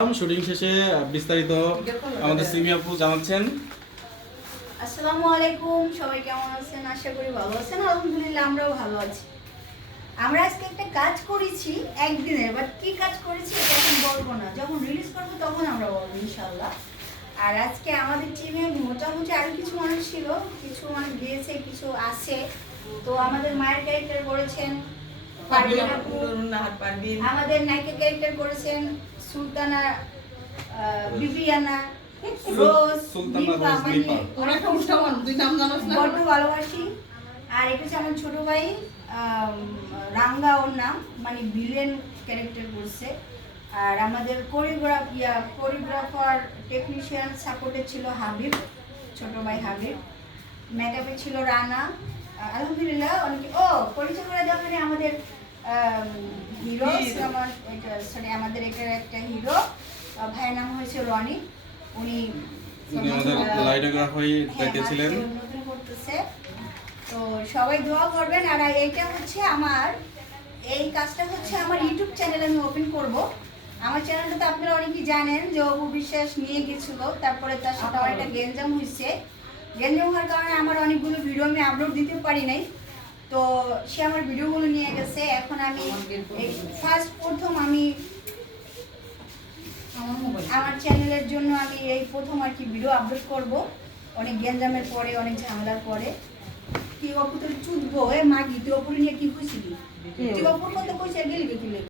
Shooting শেষে বিস্তারিত আমাদের সিমি আপু জানাচ্ছেন। আসসালামু আলাইকুম, সবাই কেমন আছেন? আশা করি ভালো আছেন। আলহামদুলিল্লাহ আমরাও ভালো আছি। আমরা আজকে একটা কাজ করেছি একদিনের, বাট কি কাজ করেছি এটা এখন বলবো না, যখন রিলিজ করবো তখন আমরা বলবো ইনশাল্লাহ। আর আজকে আমাদের টিমে মোটামুটি আরো কিছু মানুষ ছিল, কিছু মানুষ গিয়েছে, কিছু আছে। তো আমাদের মায়ের ক্যারেক্টার করেছেন পারভিন আপু, আমাদের নায়িকা ক্যারেক্টার করেছেন সুলতানা, বিবিয়ানা, রোজ, দীপা। বড্ড ভালোবাসি। আর এটা হচ্ছে আমার ছোট ভাই রাঙ্গা, ওর নাম, মানে ভিলেন ক্যারেক্টার করছে। আর আমাদের কোরিওগ্রাফার টেকনিশিয়ান সাপোর্টে ছিল হাবিব, ছোট ভাই হাবিব। মেকআপে ছিল রানা। আলহামদুলিল্লাহ অনেকে পরিচয় করে দেওয়া মানে আমাদের হিরো, আমাদের এটার একটা হিরো ভাইয়ের নাম হয়েছে রনি। উনি আমাদের লাইটোগ্রাফ হয়ে দেখেছিলেন। নতুন করতেছে, তো সবাই দোয়া করবেন। আর এইটা হচ্ছে এই কাজটা হচ্ছে আমার ইউটিউব চ্যানেল আমি ওপেন করব। আমার চ্যানেলটা তো আপনারা অনেকেই জানেন যে অপু বিশ্বাস নিয়ে গেছিল, তারপরে তার সাথে আমার একটা গেঞ্জাম হয়েছে। গেঞ্জাম হওয়ার কারণে আমার অনেকগুলো ভিডিও আমি আপলোড দিতে পারি নাই, তো সে আমার ভিডিওগুলো নিয়ে গেছে। এখন আমি প্রথম আমি আমার চ্যানেলের জন্য আমি এই প্রথম আর কি ভিডিও আপলোড করব, অনেক গেঞ্জামের পরে, অনেক ঝামেলার পরে। কি অপু তোর চুদবো, মা গীতে অপুর নিয়ে কি খুশি, তুই অপুর কথা কইছে গেলি তুলে।